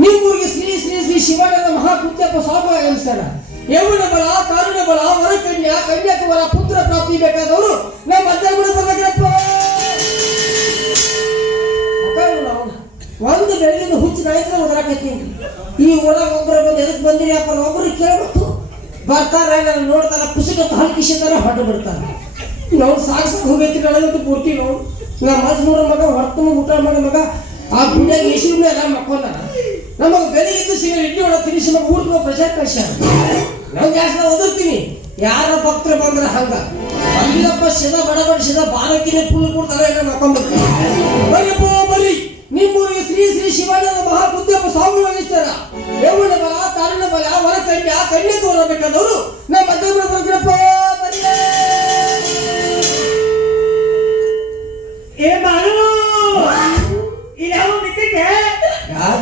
ನಿಮ್ಮೂರಿಗೆ ಶ್ರೀ ಶ್ರೀ ಶ್ರೀ ಶಿವಾನಂದ ಮಹಾಕೃತ್ಯಪ್ಪ ಸಾಗುವ ನಮಸ್ಕಾರ. ಯೌವನ ಬಲ, ಕಾರುಣ್ಯ ಬಲ, ವರಕನ್ಯಾ, ಕನ್ಯಾಕುಮಾರ ಪುತ್ರ ಪ್ರಾಪ್ತಿ ಬೇಕಾದವರು ನಮ್ಮ ಅಜ್ಜನ ಬರಬೇಕಪ್ಪ. ಒಂದು ಬೆಳಗಿನ ಹುಚ್ಚು ನಾಯಕ ಓದಾಕತ್ತೀನಿ. ಈ ಊರಾಗ ಒಬ್ಬರು ಬಂದು ಎದಕ್ಕೆ ಬಂದಿರಿ ಅಪ್ಪ ಒಬ್ಬರು ಕೇಳಬೇಕು. ಬರ್ತಾರ ನಾನು ನೋಡ್ತಾರ ಪುಸ್ತಕ ಹಲ್ಕಿಸಿದಾರ ಹೊಟ್ಟು ಬಿಡ್ತಾರ. ನಾವು ಸಾಕು ಹೋಗೈತಿ ನನಗಂತೂ ಪೂರ್ತಿ ನಾವು ನಮ್ಮ ಮಜ್ಮೂರ ಮಗ ಹೊರತು ಊಟ ಮಾಡೋ ಮಗ ಆ ಗುಡ್ಯಾಗ ಎಸಿನ ಎಲ್ಲ ಮಕ್ಕೊಂಡ ನಮಗ ಬೆಳಿಗ್ಗೆ ಸಿಗ ಇಡ್ಲಿ ಒಳಗೆ ತಿನಿಸಿ ಮಗ ಊಟ ಪ್ರಚಾರ ಕಳ್ಸ್ಯಾರ. ನಾವು ಜಾಸ್ತಿ ಓದಿರ್ತೀನಿ ಯಾರ ಭಕ್ತರು ಬಂದ್ರ ಹಂಗ ಅಲ್ಲಿದಪ್ಪ ಸಿದ ಬಡಬಡ ಸಿದ ಬಾರಕಿನೇ ಫುಲ್ ಕೊಡ್ತಾರೆ ಎಲ್ಲ ಮಕ್ಕೊಂಡ್ಬಿಡ್ತಾರೆ. ಬರೀಪ್ಪ ಬರೀ ನಿಮ್ಮೂರಿಗೆ ಶ್ರೀ ಶ್ರೀ ಶಿವಾನಂದ ಮಹಾಕೃತ್ಯಪ್ಪ ಸಾವು ವಹಿಸ್ತಾರ. ಯೌವನ ಬಲ, ಕಾರಣ ಬಲ, ವರಕನ್ಯಾ, ಕನ್ಯಾಕುಮಾರ ಬೇಕಾದವರು ನಮ್ಮ ಅಜ್ಜನ ಬಂದ್ರಪ್ಪ. ಏ ಮಾಡು ಯಾರು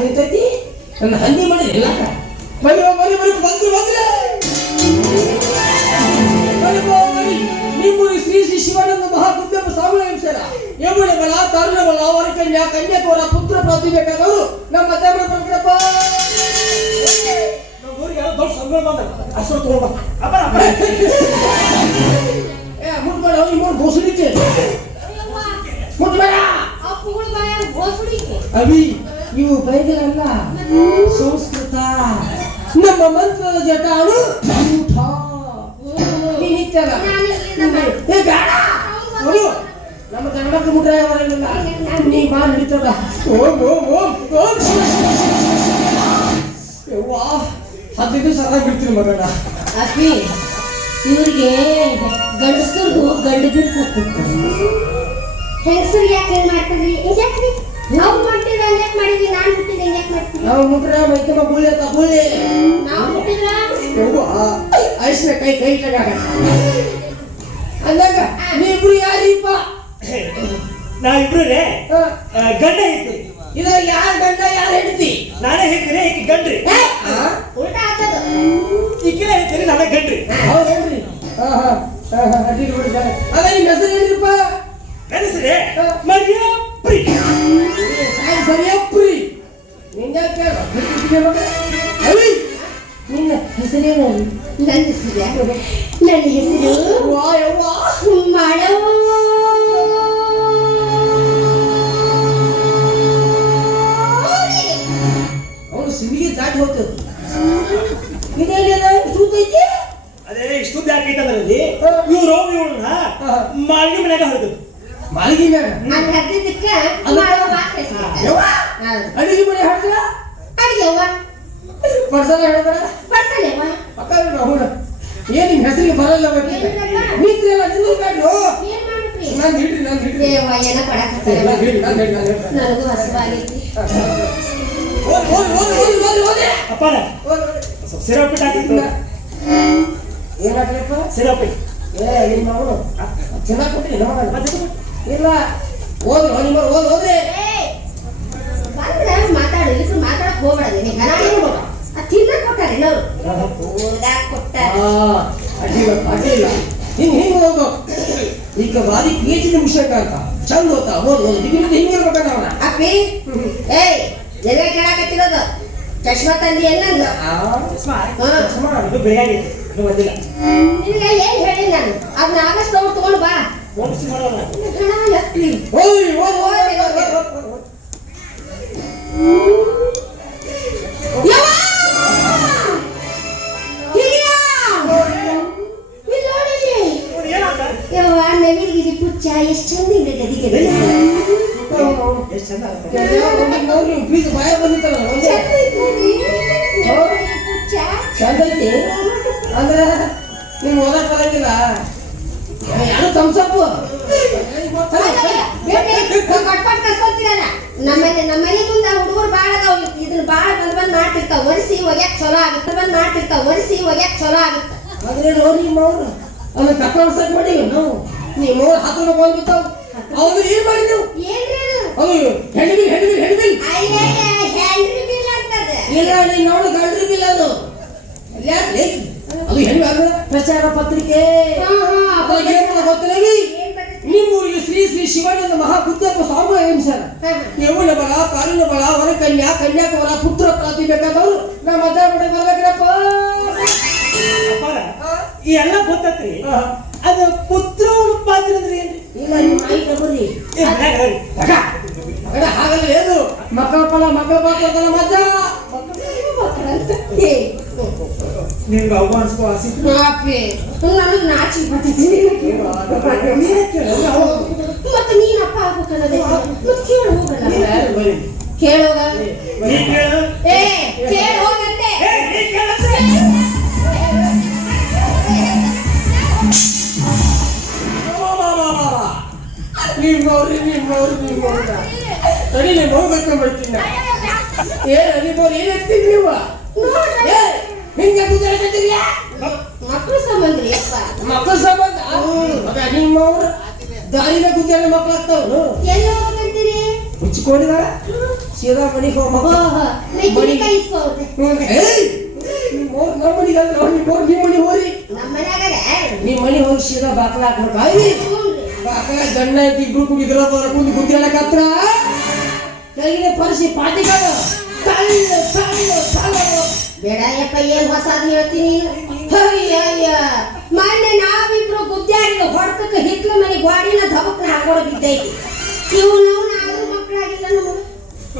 ನಿಂತೈತಿ ನನ್ನ ಹಂದಿ ಮಾಡಿ ಎಲ್ಲ ಬರೀ ಬರೀ ಬರೀ ಬಂದ್ರು ಬಂದ್ರೆ ನಿಮ್ಮೂರಿಗೆ ಶ್ರೀ ಶ್ರೀ ಶಿವಾನಂದ ಮಹಾಕೃತ್ಯಪ್ಪ ಸಾವು ವಹಿಸ್ತಾರ. ಯೌವನ ಬಲ, ಕಾರಣ ಬಲ, ವರಕನ್ಯಾ, ಕನ್ಯಾಕುಮಾರ ಪುತ್ರ ಪ್ರಾಪ್ತಿ ಬೇಕಾದವರು ನಮ್ಮ ಅಜ್ಜನ ಬಂದ್ರಪ್ಪ. ದೊಡ್ಡ ಸಂಬಳ ಬಂದ ಅಷ್ಟು ತಗೊಂಡ ಮುಟ್ಬೇಡ ಅವ್ನಿಗೆ ನೋಡಿ ಘೋಷಣಿಕೆ ಮುಟ್ಬೇಡ ಅವಿ ಇವು ಬೈದಲ್ಲ ಸಂಸ್ಕೃತ. ನಮ್ಮ ಮಂತ್ರದ ಜಟಾನು ನಮ್ಮ ಕನ್ನಡಕ್ಕೆ ಮುಟ್ರ ಬರಲಿಲ್ಲ ನೀ ಬಾ ನಡೀತದ. ಓಂ ಓಂ ಓಂ ಓಂ ಯವ್ವಾ 10 ದಿವಸ ಸರ ಬಿಡ್ತೀನಿ ಮಗನ. ಅಪ್ಪಿ ಇವ್ರಿಗೆ ಗಂಡಸರು ಗಂಡು ಬಿಡ್ತಾರೆ. ಹೆಂಗಸರು ಯಾಕೆ ಏನ್ ಮಾಡ್ತಾರ್ರಿ? ಯಾಕ್ರಿ ನಾವು ಮಾಡ್ತೀವಿ ಯಾಕೆ ಮಾಡಿದ್ವಿ? ನಾನು ಬಿಟ್ಟಿದ್ದೆ ಯಾಕೆ ಮಾಡ್ತೀವಿ? ನಾವು ಮುಟ್ರ ಮೈತಮ ಬುಳ್ಳೆ ತಬುಳ್ಳೆ ನಾವು ಬಿಟ್ಟಿದ್ರ ಯವ್ವಾ ಐಸ್ನ ಕೈ ಕೈ ತಗಾಗ ಅಂದಾಗ ನೀವಿಬ್ರು ಯಾರಿಪ್ಪ? ನಾವಿಬ್ರು ಗಂಡ ಐತಿ. ಇದ ಯಾರ ಗಂಡ ಯಾರು ಹೆಂಡತಿ? ನಾನೇ ಹೇಳ್ತೀನಿ ಈಕೆ ಗಂಡ್ರಿ. ಉಲ್ಟಾ ಆಗ್ತದ. ಈಕೆ ಹೇಳ್ತೀನಿ ನಾನೇ ಗಂಡ್ರಿ. ಹೌದೇನ್ರಿ? ಅಡ್ಡಿ ನೋಡಿದ್ದಾರೆ. ಅದ ನಿಮ್ಮ ಹೆಸರು ಏನ್ರಿಪ್ಪ? ನನ್ನ ಹೆಸರೇ ಮರಿಯಪ್ರಿ. ಸರಿಯಪ್ರಿ ನಿಂದ ನಿನ್ನ ಹೆಸರೇನು? ನನ್ನ ಹೆಸರು ಮಾಡವ. ಅವನು ಸಿವಿಗೆ ದಾಟಿ ಹೋಗ್ತದೆ. ಇದೇನಿದೆ ಇಷ್ಟುತ್ತೈತಿ? ಅದೇ ಇಷ್ಟುದ್ದ ಯಾಕೈತದಲ್ಲಿ ಇವ್ರು ಇವಳನ್ನ ಮಾಳಿಗೆ ಮನ್ಯಾಗ ಹೊರದು ಮಾಳಿಗೆ ಮ್ಯಾಗ ಅಲ್ಲಿ ಹದ್ದಿದ್ದಕ್ಕೆ ಅಡಿಗೆ ಮನೆ ಹಾಡ್ತಾರ ಅಡಿಗೆವ್ವ ಪಡ್ಸಲ ಹೇಳಿದ್ರ ಬರ್ತಾನೆವ್ವ ಪಕ್ಕ ಅವನ ಏನ್ ನಿಮ್ ಹೆಸರಿಗೆ ಬರಲ್ಲ ನಿಂತ್ರೆಲ್ಲ ನಿಂದು ಬೇಡ್ರು. ಏನ್ ಮಾಡ್ಬಿಟ್ರಿ? ನಾನು ಹಿಡ್ರಿ ದೇವ ಏನ ಕೊಡಕತ್ತಾರೆ. ನನಗೂ ಹಸುವಾಗೈತಿ. ಅಪ್ಪಾರ ಸಿರಪಿಟ್ಟು ಹಾಕಿತ್ತು. ಏನ್ ಹಾಕ್ಲಿಪ್ಪ? ಸಿರಪಿಟ್ಟು ನಿಮ್ಮ ಅವನು ಚೆನ್ನಾಗಿ ಕೊಟ್ಟಿರಿ ಇಲ್ಲ ಓದ್ರಿ ನಿಮ್ಮ ಓದ್ರಿ ಬಂದ್ರೆ ಮಾತಾಡು. ಇಲ್ಲಿ ಮಾತಾಡಕ್ ಹೋಗ್ಬೇಡ. ತಿನ್ನಕ್ ಕೊಟ್ಟಾರೆ ಎಲ್ಲರು ಓದಾಕ್ ಕೊಟ್ಟಾರೆ. ಅಡ್ಡಿಲ್ಲ ಹಿಂಗ್ ಹೋಗು. ಈಗ ಬಾರಿ PhD ಮುಗಿಸಕ ಅಂತ ಚಂದ ಹೋತ ಓದು ಡಿಗ್ರಿ ಹಿಂಗಿರ್ಬೇಕಲ್ಲ ಅವನ. ಅಪ್ಪಿ ಏಯ್ ಎಲ್ಲ ಕೇಳಾಕತ್ತಿರೋದು ಚಶ್ಮಾ ತಂದಿ ಎಲ್ಲ ಬೆಳಗಾಗಿತ್ತು ಬಂದಿಲ್ಲ. ನಿನಗೆ ಏನ್ ಹೇಳಿ ನಾನು ಅದನ್ನ ಆಗಸ್ಟ್ ತಗೊಂಡು ಬಾ. ನವಿಲಿಗೆ ಪುಚ್ಚ ಎಷ್ಟು ಚಂದ ಇದೆ ಗದಿಗೆ. ಬೀಜ ಬಾಯ ಬಂದಿತ್ತಲ್ಲ ಪುಚ್ಚ ಐತಿ ಅಂದ್ರೆ ನಿಮ್ಗೆ ಓದಕ್ ಬರಂಗಿಲ್ಲ ಯಾರು ತಮ್ಸಪ್ಪು ಕಟ್ಪಾಟ್ ಕಳ್ಸ್ಕೊತೀರಲ್ಲ ನಮ್ಮನೆ ಮುಂದೆ ಹುಡುಗರು ಬಾಳ ಅದಾವ ಇದನ್ನ ಬಾಳ ಬಂದ್ ಮಾಡ್ತಿರ್ತಾವ ಒರೆಸಿ ಒಗ್ಯಾಕ್ ಚಲೋ ಆಗುತ್ತೆ ಆದ್ರೆ ನೋಡಿ ನಿಮ್ಮ ಅವ್ರು ಅವ್ನ ಕಟ್ಟಾಡ್ಸಕ್ ಮಾಡಿ ನಾವು ನಿಮ್ಮ ಅವ್ರು ಹತ್ತು ಬಂದ್ಬಿಡ್ತಾವ ಅವ್ರು ಏನ್ ಮಾಡಿ ನೀವು ಅದು ಹೆಣ್ಬಿಲ್ ಇಲ್ಲ ನೀನ್ ನೋಡು ಗಂಡ್ರಿ ಬಿಲ್ ಅದು ಅದು ಹೆಣ್ಣು ಪ್ರಚಾರ ಪತ್ರಿಕೆ ಗೊತ್ತಿಲ್ಲ ನಿಮ್ಮೂರಿಗೆ ಶ್ರೀ ಶ್ರೀ ಶಿವಾನಂದ ಮಹಾಬುದ್ಧಪ್ಪ ಸ್ವಾಮಿ ಅಹಿಂಸರ ಯೌವನ ಬಲ ಕಾಲಿನ ಬಲ ವರ ಕನ್ಯಾಕವರ ಪುತ್ರ ಪ್ರಾತಿ ಬೇಕಾದವರು ನಮ್ಮ ಮದ್ದ ಬಿಡ ಬರ್ಬೇಕ್ರಪ್ಪ ಈ ಎಲ್ಲ ಗೊತ್ತತ್ರಿ ಅದ ಪುತ್ರ ಪಾತ್ರ ಅಂದ್ರೆ ಏನ್ರಿ ಇಲ್ಲ ನಿಮ್ಮ ಆಯ್ಕೆ ಬರ್ರಿ ಹಾಗಲ್ಲ ಏನು ಮಕ್ಕಳ ಫಲ ಮಕ್ಕಳ ಪಾತ್ರ ಮಜ್ಜ ನಿಮ್ಗೆ ಅವಮಾನಿಸ್ಕೋ ಆಸೆ ನನಗೆ ನಾಚಿ ಬಿಟ್ಟಿದ್ದೀನಿ ಮತ್ತೆ ನೀನ್ ಅಪ್ಪ ಆಗ್ಬೇಕನ್ನೋದೇ ಮತ್ತೆ ಕೇಳು ಹೋಗಲ್ಲ ಕೇಳೋಗ ಏ ಕೇಳು ಹೋಗಂತೆ ನಿಮ್ಮವ್ರು ತಡಿ ನೀವು ಹೋಗ್ಬೇಕು ಬರ್ತೀನಿ ಏನ್ ಎತ್ತೀನಿ ನೀವು ಹಿಂಗೆ ಗುಜರಾತಿದ್ಯಾ ಮಕ್ಕಳು ಸಂಬಂಧ ರೀ ಅಪ್ಪ ಮಕ್ಕಳ ಸಂಬಂಧ ನಿಮ್ಮವ್ರು ದಾರಿನ ಗುಜರ ಮಕ್ಕಳು ಆಗ್ತಾವ ಎಲ್ಲಿ ಹೋಗಂತೀರಿ ಹುಚ್ಚಿಕೊಂಡಿದಾರ ಸೀದಾ ಮನೆಗೆ ಹೋಗ್ಬೇಕು ನಮ್ಮ ಮನೆಗೆ ನಿಮ್ಮ ಮನೆ ಹೋರಿ ನಿಮ್ಮ ಮನೆ ಹೋಗಿ ಸೀದಾ ಬಾಕ್ಲ ಹಾಕ್ಬೇಕು ಬಾಕ್ಲ ಗಣ್ಣ ಐತಿ ಇಬ್ರು ಕುಡಿದ್ರ ಕುಂದು ಗುದ್ದಿರಕತ್ರ ಕೆಳಗಿನ ಪರಿಸಿ ಪಾಟಿಗಳು ಬೇಡ ಯಪ್ಪ ಏನ್ ಹೊಸದ್ ಹೇಳ್ತೀನಿ ಅಯ್ಯ ಮೊನ್ನೆ ನಾವಿಬ್ರು ಗುದ್ದಾಡಿ ಹೊಡ್ತಕ್ಕ ಹಿತ್ಲ ಮನೆ ಗಾಡಿನ ಧಬಕ್ನ ಹಾಕೋಡ ಬಿದ್ದೈತಿ ಇವು ನಾವು ಮಕ್ಕಳಾಗಿಲ್ಲ ನಮಗೆ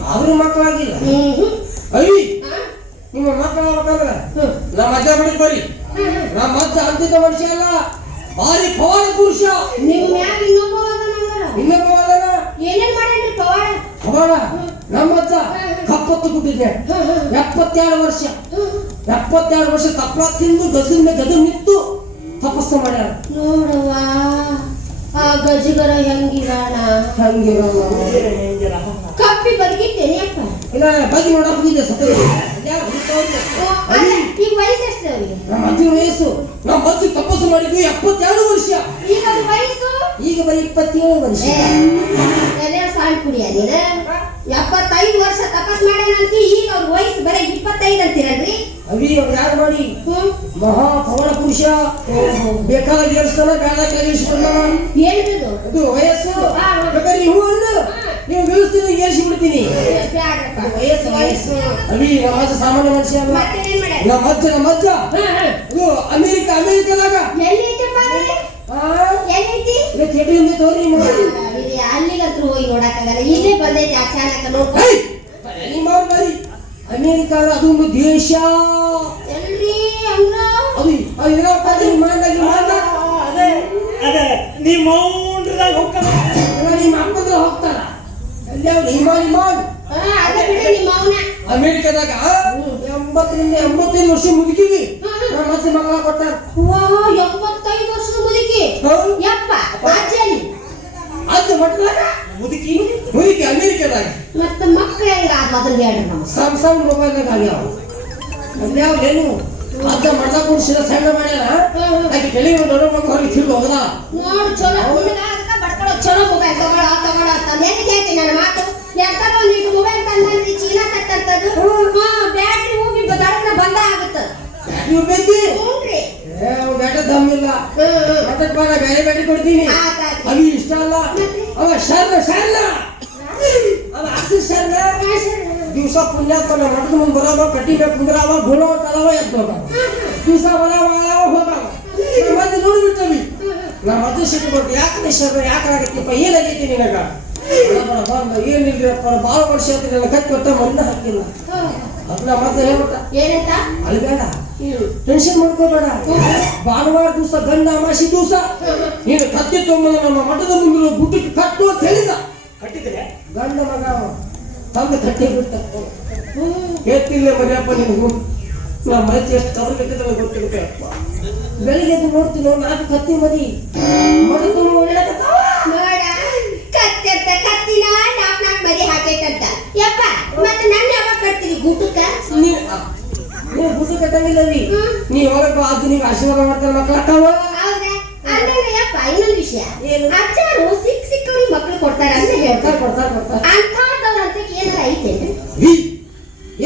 ಅವ್ರ ಮಕ್ಕಳಾಗಿಲ್ಲ ಅಯ್ಯ ನಿಮ್ಮ ಮಕ್ಕಳಾಗ್ಬೇಕಂದ್ರ ನಮ್ಮ ಅಜ್ಜ ಬಿಡಿದ್ ಬರ್ರಿ ನಮ್ಮ ಅಜ್ಜ ಅಂತಿದ್ದ ಮನುಷ್ಯ ಅಲ್ಲ ಭಾರಿ ಪವಾಡ ಪುರುಷ ನಿಮ್ಮ ಮ್ಯಾಗ ಇನ್ನೊಬ್ಬ ಏನೇನ್ ಮಾಡೇನ್ರಿ ಪವಾಡ ನಮ್ಮ ಅಜ್ಜ ಕಪ್ಪತ್ತು ಬಿಟ್ಟಿದ್ದೆ 72 ವರ್ಷ ಕಪ್ಪಳ ತಿಂದು ಗದನ್ ನಿಂತು ತಪಸ್ಸು ಮಾಡ್ಯಾರ ನೋಡವ್ವ ಆ ಗಜಗರ ಹೆಂಗಿರಾಣ ಕಪ್ಪಿ ಬದುಕಿದ್ದೇನೆ ಅಪ್ಪ ಇಲ್ಲ ಬಗ್ಗೆ ನೋಡಕ್ ಹೋಗಿದ್ದೆ ಸತ್ತ ಈಗ ವಯಸ್ಸು ಎಷ್ಟು ಅವ್ರಿಗೆ ನಮ್ಮ ಅಜ್ಜನ ವಯಸ್ಸು ನಮ್ಮ ಅಜ್ಜಿ ತಪಸ್ಸು ಮಾಡಿದ್ವಿ 72 ವರ್ಷ ಈಗ ವಯಸ್ಸು ಈಗ ಬರೀ 27 ವರ್ಷ ಸಾಲ್ ಕುಡಿಯ ನೀನು 75 ವರ್ಷ ತಪಸ್ ಮಾಡ್ಯಾನಂತ ಈಗ ಅವ್ರ ವಯಸ್ಸು ಬರೀ 25 ಅಂತೀರಲ್ರಿ ಅವಿ ಅವ್ರು ಯಾರು ಮಾಡಿ ಮಹಾ ಪವಾಡ ಪುರುಷ ಬೇಕಾದ ಏರ್ಸ್ತಾನ ಬೇಡ ಕಲಿಸ್ಕೊಂಡವ ಏನಿದು ಅದು ವಯಸ್ಸು ಬೇಕಾದ್ರೆ ನೀವು ಅಂದು ನೀವು ವ್ಯವಸ್ಥೆ ಏರ್ಸಿ ಬಿಡ್ತೀನಿ ವಯಸ್ಸು ಅವಿ ನಮ್ಮ ಅಜ್ಜ ಸಾಮಾನ್ಯ ಮನುಷ್ಯ ಅಲ್ಲ ನಮ್ಮ ಅಜ್ಜ ಇದು ಅಮೆರಿಕದಾಗ ಅಲ್ಲಿಗಂತೂ ಹೋಗಿ ನೋಡಕ್ಕಾಗಲ್ಲ ಇಲ್ಲೇ ಬಂದೈತಿ ಅಚಾನಕ ನೋಡ್ಕೊಂಡು ಅಮೆರಿಕ ಅದೊಂದು ದೇಶ ಎಲ್ರಿ ಅಂದ್ರ ನಿಮ್ಮ ನಿಮ್ಮ ಅಪ್ಪಂದ್ರ ಹೋಗ್ತಾರ ಅಮೆರಿಕದಾಗ 80 ವರ್ಷ ಮುದುಕಿವಿ ನಮ್ಮ ಅಜ್ಜ ಮಗಳ ಕೊಟ್ಟಾರ 75 ವರ್ಷದ ಮುದುಕಿ ಯಪ್ಪ ಅಜ್ಜ ಮಕ್ಕಳಾಗ ಮುದುಕಿ ಅಮೆರಿಕದಾಗ ಮತ್ತೆ ಮಕ್ಕಳು ಹೆಂಗ ಮೊದಲು ಹೇಳ್ರಿ ನಮ್ಮ ಸ್ಯಾಮ್ಸಂಗ್ ಮೊಬೈಲ್ದಾಗ ಆಗ್ಯಾವ ಅಲ್ಯಾವ್ಲೇನು ಅಜ್ಜ ಮಡ್ದ ಕುಡಿಸಿದ ಸಣ್ಣ ಮಾಡ್ಯಾರ ಆಕೆ ಕೆಳಗೆ ದೊಡ್ಡ ಮಗು ಹೊರಗೆ ತಿರ್ಗಿ ಹೋಗದ ನೋಡು ಚಲೋ ಬಡ್ಕೊಳ್ಳೋ ಚಲೋ ಮೊಬೈಲ್ ತಗೊಳ ಅಂತ ನೆನಪು ಹೇಳ್ತೀನಿ ನನ್ನ ಮಾತು ಎಂತ ಬಂದಿಟ್ಟು ಮೊಬೈಲ್ ತಂದ್ರಿ ಚೀನಾ ಕಟ್ಟಂತದ್ದು ಬ್ಯಾಟ್ರಿ ಹೋಗಿ ದಡಕ್ನ ಬಂದ ಆಗುತ್ತೆ ನೀವು ಬೇಕಿ ಹ್ಞೂನ್ರಿ ಬ್ಯಾಟ ದಮ್ಮಿಲ್ಲ ಮತ್ತೆ ಬೇರೆ ಬ್ಯಾಟ್ರಿ ಕೊಡ್ತೀನಿ ಅವಿ ಇಷ್ಟ ಅಲ್ಲ ಅವ ಶರ್ಣ ಅವ ಆಕ್ಸಿಸ್ ಶರ್ಣ ದಿವಸ ಪುಣ್ಯಾತ್ಮ ಮಠದ ಮುಂದೆ ಬರಾವ ಕಟ್ಟಿ ಬೇಕು ಕುಂದ್ರಾವ ಗುಣವ ತಲವ ಎದ್ದೋಗ ದಿವಸ ಬರಾವ ಹೋಗಾವ ಮತ್ತೆ ನೋಡ್ಬಿಡ್ತವಿ ನಮ್ಮ ಅಜ್ಜ ಸಿಟ್ಟು ಬರ್ತು ಯಾಕೆ ಶರ್ಣ ಯಾಕೆ ಆಗತ್ತಿಪ್ಪ ಏನಾಗೈತಿ ನಿನಗ ಏನಿಲ್ಲಪ್ಪ ಭಾಳ ವರ್ಷ ಆಯ್ತು ನನ್ನ ಕಟ್ಟಿ ಕೊಟ್ಟ ಮಣ್ಣ ಹಾಕಿಲ್ಲ ಅದನ್ನ ಮತ್ತೆ ಹೇಳ್ಬಿಟ್ಟ ಏನಂತ ಅಲ್ಬೇಡ ಟೆನ್ಷನ್ ಮಾಡ್ಕೋಬೇಡ ಭಾನುವಾರ ದಿವಸ ಗಂಡ ಅಮಾಸಿ ದಿವಸ ನೀನು ಕತ್ತಿ ತೊಗೊಂಡು ನಮ್ಮ ಮಠದ ಮುಂದೆ ಬುಟ್ಟಿಗೆ ಕಟ್ಟು ಅಂತ ಹೇಳಿದ ಕಟ್ಟಿದ್ರೆ ಗಂಡ ಮಗ ತಂದು ಕಟ್ಟಿ ಬಿಡ್ತ ಹೇಳ್ತಿಲ್ಲ ಮರಿಯಪ್ಪ ನಿಮ್ಗೂ ನಮ್ಮ ಮೈತಿ ಎಷ್ಟು ಕವರ್ ಬೇಕಿದ್ರೆ ಗೊತ್ತಿರ್ಬೇಕಪ್ಪ. ಬೆಳಿಗ್ಗೆ ಎದ್ದು ನೋಡ್ತೀನೋ 4 ಕತ್ತಿ ಮದಿ ಮಡಕು ಓಡಾಡಕತ್ತಾವ. ನೋಡ ಕತ್ತೆತ್ತ ಕತ್ತಿನ 4 ಮರಿ ಹಾಕೈತಂತ. ಯಪ್ಪ ಮತ್ತೆ ನನ್ನ ಯಾವಾಗ ಕಟ್ತೀರಿ ಗೂಟಕ್ಕ? ನೀವು ಗುಡ್ಡು ಕಟ್ಟಂಗಿಲ್ಲವಿ. ನೀವು ಒಳಗೆ ಅದು ನೀವು ಆಶೀರ್ವಾದ ಮಾಡ್ತಾರೆ ಮಕ್ಕಳಕ್ಕಾವ. ಹೌದಾ? ಅಂದ್ರೆ ಯಪ್ಪ ಇನ್ನೊಂದು ವಿಷಯ, ಏನು? ಅಜ್ಜಾರು ಸಿಕ್ಕವ್ರಿಗೆ ಮಕ್ಕಳು ಕೊಡ್ತಾರೆ ಅಂತ ಹೇಳ್ತಾರೆ. ಕೊಡ್ತಾರೆ. ಅಂಥವ್ರದಂತ ಏನಾರ ಐತೇನು?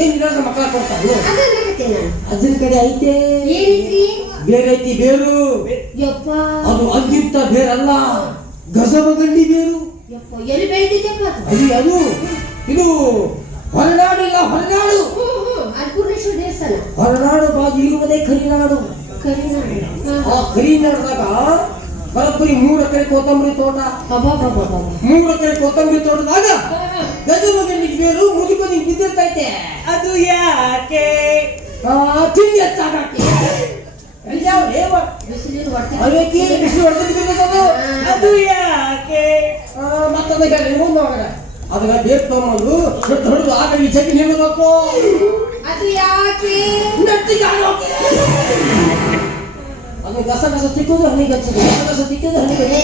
ಏನಿಲ್ಲ ಮಕ್ಕಳ ಕೊಡ್ತಾರೆ. ಅದನ್ನ ಹೇಳ್ತೀನಿ ನಾನು. ಅಜ್ಜನ ಕಡೆ ಐತೆ. ಏನಿದ್ರಿ? ಬೇರೆ ಐತಿ ಬೇರು. ಯಪ್ಪ ಅದು ಅಲ್ಲಿಂತ ಬೇರಲ್ಲ, ಗಜಮಗಂಡಿ ಬೇರು. ಯಪ್ಪ ಎಲ್ಲಿ ಬೆಳೆದಿದ್ದೆಪ್ಪ ಅದು? ಅದು ಇದು ಹೊರನಾಡು ಇಲ್ಲ, ಹೊರನಾಡು. ಅನ್ನಪೂರ್ಣೇಶ್ವರ ದೇವಸ್ಥಾನ. ಹೊರನಾಡು ಬಾಜು ಇರುವುದೇ ಕರಿನಾಡು. ಆ ಕರಿನಾಡದಾಗ ಬರಬ್ಬರಿ 3 ಎಕರೆ ಕೊತ್ತಂಬರಿ ತೋಟ. 3 ಎಕರೆ ಕೊತ್ತಂಬರಿ ತೋಟದಾಗ ಗಜಮಗಂಡಿಗೆ ಬೇರು ಮುದುಕನಿಗೆ ಬಿದ್ದಿರ್ತೈತೆ. ಅದು ಯಾಕೆ? ತಿಂಡಿ ಹೆಚ್ಚಾಗಕ್ಕೆ ಅದು ಯಾಕೆ? ಮತ್ತೊಂದು ಹೇಳಿ ಮುಂದೋಗಡೆ ಅದನ್ನ ಬೇರು ತಗೊಂಡು ಹೊಡೆದು ಆಗಲಿ ಜಗ್ಗಿ ನಿಲ್ಲಬೇಕು. ಅದು ಯಾಕೆ? ಅದನ್ನ ಗಸ ತಿಕ್ಕೋದು ಹಣ್ಣಿಗೆ ಹಚ್ಚೋದು, ಗಸ ತಿಕ್ಕೋದು ಹಣ್ಣಿಗೆ.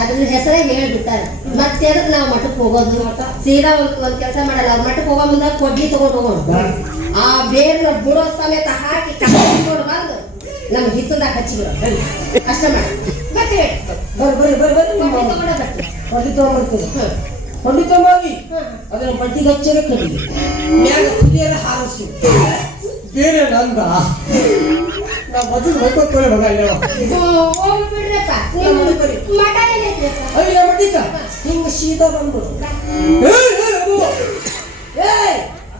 ಅದ್ರ ಹೆಸರೇ ಹೇಳ್ಬಿಟ್ಟಾರ. ಮತ್ತೆ ಅದಕ್ಕೆ ನಾವು ಮಠಕ್ಕೆ ಹೋಗೋದು. ಸೀದಾ ಒಂದ್ ಕೆಲಸ ಮಾಡಲ್ಲ, ಅವ್ರ ಮಠಕ್ಕೆ ಹೋಗೋ ಮುಂದೆ ಕೊಡ್ಲಿ ತಗೊಂಡು ಹೋಗೋಣ. ಆ ಬೇರ್ನ ಬುಡೋ ಸಮೇತ ಹಾಕಿ ಕಟ್ಕೊಂಡು ಬಂದು ನಮ್ಗೆ ಹಿತ್ತದಾಗ ಹಚ್ಚಿಬಿಡೋ ಅಷ್ಟ ಮಾಡಿ. ಮತ್ತೆ ಹೊಡಿ ತಗೊಂಡ್ಬರ್ತೀವಿ. ಹೊಡಿ ತಗೊಂಬಿ ಅದನ್ನ ಬಡ್ಡಿಗೆ ಹಚ್ಚಿರ ಕಡಿಗೆ ಮ್ಯಾಗ ಕುದಿಯರ ಹಾರಿಸಿ ಬೇರೆ ನಂದ ನಾವು ಮೊದಲು ಹೊಯ್ಕೊತ್ಕೊಳ್ಳೆ ಮಗ ಇಲ್ಲ ಹೋಗ್ಬಿಡ್ರಪ್ಪ. ಮಠ ಏನೈತ್ರಪ್ಪ? ಅಯ್ಯ ಮಡ್ಡಿಕ ಹಿಂಗ ಸೀದಾ ಬಂದ್ಬಿಡು.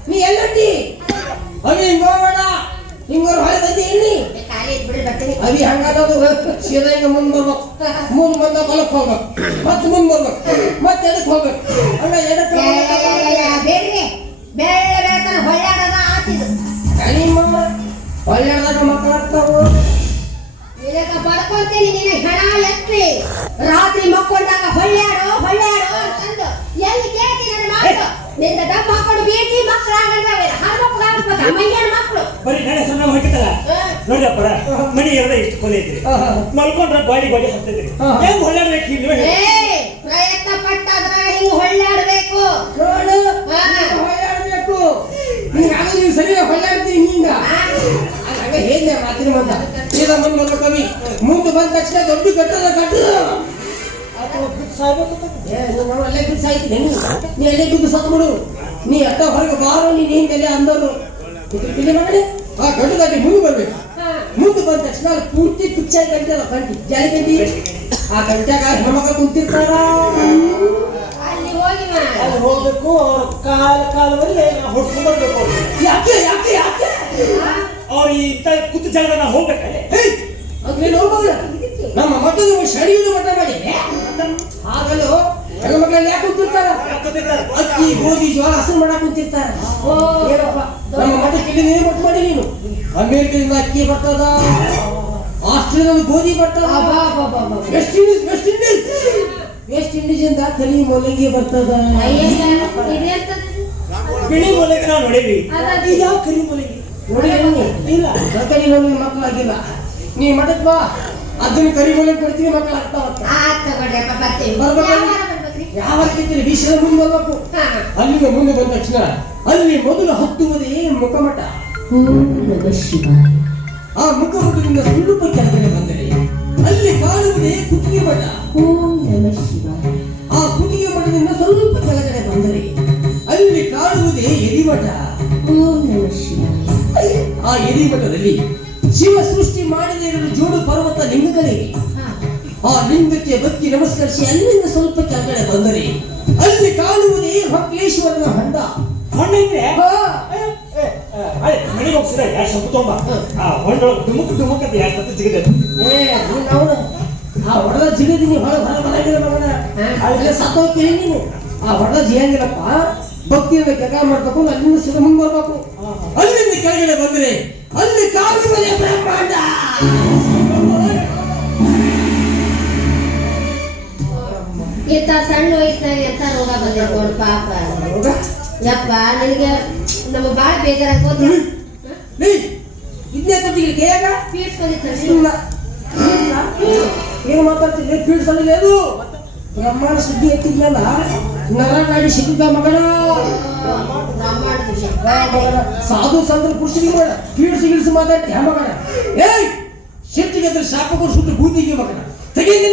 ನೀ ಎಲ್ಲಂಟಿ ಅವಿ ಹಿಂಗ ಹೋಗೋಣ. ಹಿಂಗಾರು ಹೊಳೆ ಬಂದಿ ಎಣ್ಣಿ ಖಾಲಿ ಇದ್ಬಿಡ್ರಿ ಬರ್ತೀನಿ. ಅವಿ ಹಂಗಾದದು ಸೀದಾ ಹಿಂಗ ಮುಂದ್ ಬರ್ಬೇಕು. ಮುಂದ್ ಬಂದ ಹೊಲಕ್ಕೆ ಹೋಗ್ಬೇಕು, ಮತ್ತೆ ಮುಂದ್ ಬರ್ಬೇಕು, ಮತ್ತೆ ಎಡಕ್ಕೆ ಹೋಗ್ಬೇಕು. ಹಂಗ ಎಡಕ್ಕೆ ಬೇಡ್ರಿ ಬೇಡ ಬೇಡ್ತಾನೆ ಹೊಳ್ಳಾಡದ ಆತಿದು. ನಿಮ್ಮ ಹೊಳ್ಳಾಡ್ದಾಗ ಮಕ್ಕಳಾಗ್ತಾವ. ನಿನಗ ಬರ್ಕೊಂತೀನಿ ನಿನ್ನ ಹೆಣ ಎತ್ತಿ ರಾತ್ರಿ ಮಕ್ಕೊಂಡಾಗ ಹೊಳ್ಳಾಡು ಹೊಳ್ಳಾಡು ಅಂತಂದು ಎಲ್ಲಿ ಕೇಳ್ತೀನಿ ನನ್ನ ಮಾತು. ನಿಂದ ಡಬ್ಬ ಹಾಕೊಂಡು ಬೇಟಿ ಮಕ್ಕಳಾಗಂದ್ರೆ ಹರ್ಮಕ್ಳು ಆಗ್ಬೇಕು ಮೈಯನ ಮಕ್ಕಳು. ಬರೀ ಗಣೆ ಸಣ್ಣ ಹೊಟ್ಟಿತಲ್ಲ ನೋಡ್ರಪ್ಪರ ಮನಿ ಇರದ ಇಷ್ಟು ಕೊಲೆ ಐತ್ರಿ. ಮಲ್ಕೊಂಡ್ರ ಗಾಡಿ ಬರ್ತೈತ್ರಿ. ಹೆಂಗ್ ಹೊಳ್ಳಾಡ್ಬೇಕು ನೀವು? ಪ್ರಯತ್ನ ಪಟ್ಟಾದ್ರ ಹಿಂಗ್ ಹೊಳ್ಳಾಡ್ಬೇಕು. ನೋಡು ಹೊಳ್ಳಾಡ್ಬೇಕು. ನೀವು ಸರಿಯಾಗಿ ಹೊಳ್ಳಾಡ್ತೀರಿ ಹಿಂಗ ಹಂಗ ಹೇಗೆ ಮಾತಿನ ಬಂದ ಸೀದಾ ಮುಂದ್ ಬರ್ಬೇಕು. ಕವಿ ಮುಂದೆ ಬಂದ ತಕ್ಷಣ ದೊಡ್ಡ ಕಟ್ಟದ ಕಟ್ಟದ ಅಲ್ಲೇ ಬಿದ್ದು ಸಾಯ್ತೀನಿ. ನೀ ಅಲ್ಲೇ ಬಿದ್ದು ಸತ್ ಬಿಡು. ನೀ ಅಟ್ಟ ಹೊರಗೆ ಬಾರೋ. ನೀನ್ ಹಿಂಗೆಲ್ಲ ಅಂದರು ಮಾಡಿ ಆ ಗಂಟು ಮುಂದೆ ಬರ್ಬೇಕು. ಮುಂದೆ ಬಂದ ತಕ್ಷಣ ಪೂರ್ತಿ ಪಿಕ್ಚರ್ ಗಂಟೆ ಕಂಟಿ ಜಾಲಿ ಗಂಟಿ. ಆ ಗಂಟ್ಯಾಗ ಹೆಣ್ಮಕ್ಳು ಕುಂತಿರ್ತಾರ. ಅಲ್ಲಿ ಹೋಗಿ ಅಲ್ಲಿ ಹೋಗ್ಬೇಕು. ಅವ್ರ ಕಾಲವರೆಗೆ ನಾವು ಹೊಡ್ಸ್ಕೊಂಡ್ ಬರ್ಬೇಕು. ಯಾಕೆ ಯಾಕೆ ಯಾಕೆ ಅವ್ರು ಇಂತ ಕೂತು ಜಾಗದಾಗ ನಾವು ಹೋಗ್ಬೇಕಲ್ಲೇ. ಅದ್ರಲ್ಲಿ ಹೋಗೋಲ್ಲ. ನಮ್ಮ ಮಠದ ಶರೀರದ ಮಠ ಮಾಡಿ ಆಗಲು ಹೆಣ್ಮಕ್ಳಲ್ಲಿ ಯಾಕೆ ಕುಂತಿರ್ತಾರ? ಅಕ್ಕಿ ಗೋಧಿ ಜೋಳ ಹಸರು ಮಾಡಕ್ ಕುಂತಿರ್ತಾರ. ಏನಪ್ಪ ನಮ್ಮ ಮಠಕ್ಕೆ ಇಲ್ಲಿ ನೀನು ಮಠ ಮಾಡಿ. ನೀನು ಅಮೇರಿಕದಿಂದ ಅಕ್ಕಿ ಬರ್ತದ, ಆಸ್ಟ್ರೇಲಿಯಾದ ಗೋಧಿ ಬರ್ತದ, ವೆಸ್ಟ್ ಇಂಡೀಸ್ ಇಂದ ಕಲಿ ಮೂಲಂಗಿ ಬರ್ತದ. ಬಿಳಿ ಮೂಲಂಗಿ ನಾವು ನೋಡೇವಿ. ಯಾವ ಕರಿ ಮೂಲಂಗಿ ನೋಡಿ ಇಲ್ಲ ಕರಿ ಮೂಲಂಗಿ ಮಕ್ಕಳಾಗಿಲ್ಲ. ನೀ ಮಠಕ್ ಬಾ, ಅದನ್ನ ಕರಿ ಮೂಲಂಗಿ ಕೊಡ್ತೀವಿ, ಮಕ್ಕಳು ಯಾವ ವಿಷಯ ಮುಂದೆ ಬರ್ಬೇಕು. ಅಲ್ಲಿಂದ ಮುಂದೆ ಬಂದ ತಕ್ಷಣ ಅಲ್ಲಿ ಮೊದಲು ಹತ್ತುವುದೇ ಮುಖಮಠ. ಆ ಮುಖಮಠದಿಂದ ಸ್ವಲ್ಪ ಕೆಳಗಡೆ ಬಂದರೆ ಅಲ್ಲಿ ಕಾಣುವುದೇ ಕುತ್ತಿಗೆ ಮಠ. ಆ ಕುತ್ತಿಗೆ ಮಠದಿಂದ ಸ್ವಲ್ಪ ಕೆಳಗಡೆ ಬಂದರೆ ಅಲ್ಲಿ ಕಾಣುವುದೇ ಎದಿಮಠ. ಆ ಎದಿಮಠದಲ್ಲಿ ಶಿವ ಸೃಷ್ಟಿ ಮಾಡಿದ 2 ಜೋಡು ಪರ್ವತ ಲಿಂಗಗಳಿವೆ. ಆ ಲಿಂಗಕ್ಕೆ ಭಕ್ತಿ ನಮಸ್ಕರಿಸಿ ಅಲ್ಲಿಂದ ಸ್ವಲ್ಪ ಕೆಳಗಡೆ ಬಂದರೆ ಅಲ್ಲಿ ಕಾಣುವುದೇ ಹೊಕ್ಕಲೇಶ್ವರನ ಹೊಂಡ. ಹೊಂಡಿದ್ರೆ ಮನೆಗೆ ಹೋಗ್ಸಿದ ಯಾರು ಸ್ವಲ್ಪ ತೊಂಬ ಆ ಹೊಂಡೊಳಗೆ ಡುಮುಕ್ ಡುಮುಕ್ ಅಂತ ಯಾರು ಸತ್ತು ಸಿಗದೆ. ಆ ಹೊಡೆದ ಜಿಗಿದೀನಿ ಹೊರ ಹೊರ ಬರಂಗಿಲ್ಲ ಮಗನ. ಅಲ್ಲೇ ಸತ್ತೋಗ್ತೀನಿ ನೀನು. ಆ ಹೊಡೆದ ಜಿಯಂಗಿಲ್ಲಪ್ಪ. ಭಕ್ತಿಯಿಂದ ಕೆಲಸ ಮಾಡ್ಬೇಕು. ಅಲ್ಲಿಂದ ಸಿದ ಮುಂದೆ ಬರ್ಬೇಕು. ಅಲ್ಲಿಂದ ಕೆಳಗಡೆ ಬಂದ್ರೆ ಅಲ್ಲಿ ಕಾಣುವುದೇ ಬ್ರಹ್ಮಾಂಡ. ಇಂಥ ಸಣ್ಣ ವಯಸ್ಸಿನಾಗ ಎಂತ ರೋಗ ಬಂದಿರ್ಬೋದು ಪಾಪ. ಯಪ್ಪ ನಿನಗೆ ನಮ್ಮ ಬಾಳ ಬೇಜಾರಾಗ್ಬೋದು. ಇದನ್ನೇ ಕೊಟ್ಟಿಗೆ ಕೇಗ ಸ್ವೀಟ್ಸ್ ಬಂದಿತ್ತು ಇಲ್ಲ ಏನು ಮಾತಾಡ್ತಿದ್ದೆ ಫೀಲ್ಡ್ಸ್ ಅಲ್ಲಿ ಅದು ಬ್ರಹ್ಮಾಂಡ ಸುದ್ದಿ ಎತ್ತಿದ್ನಲ್ಲ ನರ ನಾಡಿ ಸಿದ್ಧ ಮಗನ ಸಾಧು ಸಂದ್ರ ಪುರುಷಿಗೆ ಮಗನ ಫೀಲ್ಡ್ಸ್ ಮಾತಾಡ್ತಿ ಮಗನ ಏಯ್ ಶೆಟ್ಟಿಗೆ ಅದ್ರ ಶಾಪ ಕೊಡ್ಸುಟ್ಟು ಬೂದಿಗೆ ಮಗನ ತೆಗೀನಿ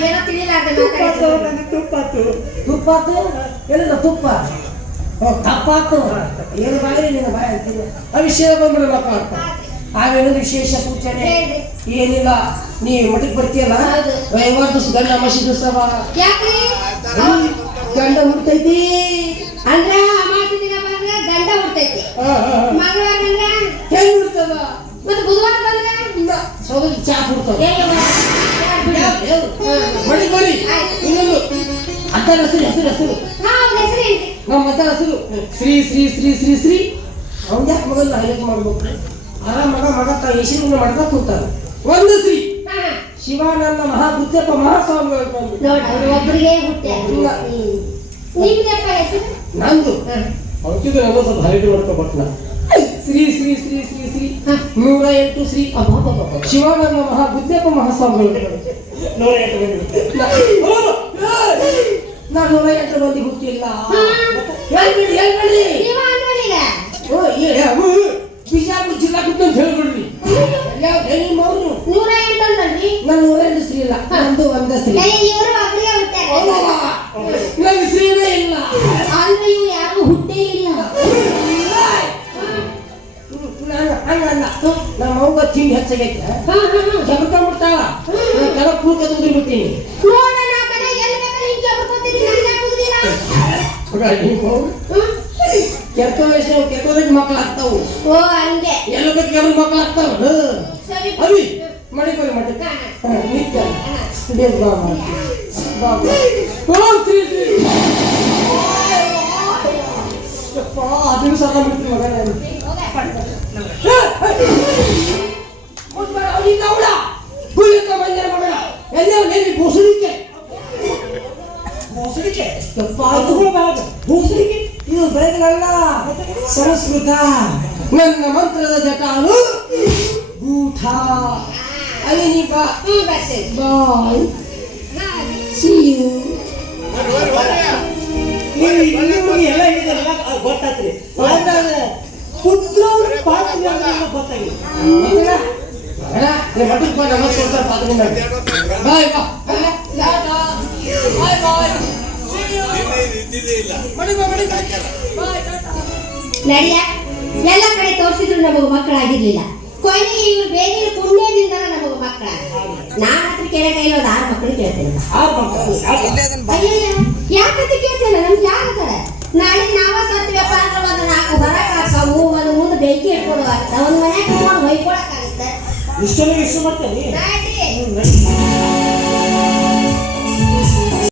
ಏನೋ ತಿಳಿಲಾರ್ದೆ ಮಾತಾಡಿದ್ರು. ತುಪ್ಪಾತು ಹೇಳಿಲ್ಲ ತುಪ್ಪ ತಪ್ಪಾತು ಏನು ಬಾಯಿ ನಿನ್ನ ಬಾಯಿ ಅಂತೀನಿ ಅವಿಷಯ ಬಂದ್ರೆ ಮಕ್ಕಳು ಆಮೇಲೆ ವಿಶೇಷ ಸೂಚನೆ ಏನಿಲ್ಲ ನೀ ಮಠಕ್ಕೆ ಬರ್ತೀಯಲ್ಲ ಹೌದು. ರವಿವಾರ ದಿವಸ ಗಂಡ ಅಮಾಸಿ ದಿವಸ ಯಾಕ್ರಿ ಗಂಡ ಹುಡ್ತೈತಿ ಅಂದ್ರೆ ಅಮಾವಾಸ್ಯೆ ದಿನ ಬಂದ್ರೆ ಗಂಡ ಹುಡ್ತೈತಿ ಮಂಗಳವಾರ ಬಂದ್ರೆ ಹೆಂಗ್ ಹುಡ್ತದ ಮತ್ತೆ ಬುಧವಾರ ಬಂದ್ರೆ ಸೋದರಿ ಚಾ ಹುಡ್ತದ ಹ್ಮ್. ಮಡಿ ಬರಿ ಇನ್ನೊಂದು ಅಡ್ಡ ಹೆಸರು ಹಾ ಅವ್ರ ಹೆಸರೇನ್ರಿ ನಮ್ಮ ಮತ ಹೆಸರು ಶ್ರೀ ಶ್ರೀ ಶ್ರೀ ಶ್ರೀ ಶ್ರೀ ಅವ್ನ ಯಾಕೆ ಮಗನ ಹೈಲೈಟ್ ಮಾಡ್ಬೇಕು ಆರಾಮ ಮಗ ಯಶಸ್ವಿ ಮಾಡ್ತಾ ಕೂತಾರೆ ಒಂದು ಶ್ರೀ ಹಾ ಶಿವಾನಂದ ಮಹಾಬುದ್ಧಪ್ಪ ಮಹಾಸ್ವಾಮಿಗಳು ಬಂದು ನೋಡ ಅವ್ರು ಒಬ್ಬರಿಗೆ ಹುಟ್ಟೆ ಇಲ್ಲ. ನಿಮ್ದಪ್ಪ ಹೆಸರು ನಂದು ಹಾ. ಅವತ್ತಿಗೆ ನಾನು ಸ್ವಲ್ಪ ಹೈಲೈಟ್ ಮಾಡ್ಕೊಬಟ್ನ ಶ್ರೀ ಶ್ರೀ ಶ್ರೀ ಶ್ರೀ ಶ್ರೀ ಹಾ. 108 ಶ್ರೀ ಶಿವಾನಂದ ಮಹಾಬುದ್ಧಪ್ಪ ಮಹಾಸ್ವಾಮಿಗಳು 108 ಬಂದಿರುತ್ತೆ. ನಾನು 108 ಮಂದಿ ಹುಟ್ಟಿಲ್ಲ ಹಾ. ಹೇಳ್ಬೇಡಿ ನೀವ ಅಂದ್ರಲ್ಲ ಬಿಜಾಪುರ ಜಿಲ್ಲಾ ಕುಟ್ಟ ಅಂತ ಹೇಳ್ಬಿಡ್ರಿ ಮೌನು 108 ಅಂದ್ರಲ್ರಿ ನಾನು 108 ಶ್ರೀ ಇಲ್ಲ ನಂದು ಒಂದ ಶ್ರೀ ಇವರು ಒಬ್ಬರಿಗೆ ಹುಟ್ಟಾರ ನನ್ನ ಶ್ರೀನೇ ಇಲ್ಲ ಅಂದ್ರೆ ಇವ್ರು ಯಾರು ಹುಟ್ಟೇ ಇಲ್ಲ ಹಂಗಲ್ಲ ನಮ್ಮ ಅವ್ವ ತಿಂಡಿ ಹೆಚ್ಚಾಗೈತೆ ಜಬರ್ಕೊಂಡ್ಬಿಡ್ತಾಳ ಕೆಲ ಕೂಕದ ಉದ್ರಿ ಬಿಡ್ತೀನಿ ನೋಡ ನಾ ಕಡೆ ಎಲ್ಲಿ ಬೇಕಾದ್ರೆ ಹಿಂಗೆ ಬರ್ಕೊತೀನಿ ನನಗೆ ಆಗುದಿಲ್ಲ ಕೆಟ್ಟೋದಕ್ಕೆ ಮಕ್ಕಳು ಆಗ್ತಾವು ಓ ಹಂಗೆ ಎಲ್ಲ ಬೇಕು ಕೆಲವು ಮಕ್ಕಳು ಆಗ್ತಾವ ಸರಿ ಅವಿ ಮಡಿಕೋರಿ ಮಠಕ್ಕೆ ನಿತ್ಯ ಬೇಗ ಬಾ ಮಾಡ್ತೀನಿ. ಬಾ ಬಾ. ಓಂ ಶ್ರೀ ಶ್ರೀ ಯಪ್ಪ ಅದನ್ನು ಸಹ ಬಿಡ್ತೀನಿ ಮಗ ನಾನು ಇದು ಬೆಳಗಲ್ಲ ಸಂಸ್ಕೃತ ನನ್ನ ಮಂತ್ರದ ಜಟಾನು ಗೂಠ ಅಲ್ಲಿ ಬಾ ಬರ್ತೀನಿ ಬಾಯ್ ಸಿ ಯು ನಿಮಗೆ ಎಲ್ಲ ಹೇಳಿದ್ರಲ್ಲ ಅದು ಗೊತ್ತಾತ್ರಿ ಆದ್ರೆ ಪುತ್ರ ಪಾತ್ರ ಗೊತ್ತಾಗಿಲ್ಲ ಮಠಕ್ಕೆ ಬಾ ನಮಸ್ಕಾರ ಪಾತ್ರ ಬಾಯ್ ಬಾ ಬಾಯ್ ಬಾಯ್ ನಡಿಯ ಎಲ್ಲ ಕಡೆ ತೋರಿಸಿದ್ರು ನಮಗೆ ಮಕ್ಕಳಾಗಿರ್ಲಿಲ್ಲ ಕೊನೆಗೆ ಇವ್ರು ಬೇರೆ ಪುಣ್ಯದಿಂದ ನಮಗೆ ಮಕ್ಕಳ ನಾನು ಹತ್ರ ಕೇಳ ಕೈಲಿ ಒಂದು 6 ಮಕ್ಕಳು ಕೇಳ್ತೇನೆ ಅಯ್ಯಯ್ಯ ಯಾಕಂತ ಕೇಳ್ತೇನೆ ನಮ್ಗೆ ಯಾರ ನಾಳೆ ನಾವ ಸತ್ವಪ್ಪ ಅಂದ್ರೆ ಒಂದು 4 ಹೊರ ಕಾಸಾವು ಒಂದು ಮುಂದೆ ಬೆಂಕಿ ಇಟ್ಕೊಡುವ ಒಂದು ಮನೆ ಹೊಯ್ಕೊಳಕ್ಕಾಗುತ್ತೆ ಇಷ್ಟೊಂದು ಇಷ್ಟು ಮಾಡ್ತೇನೆ ನಡಿ.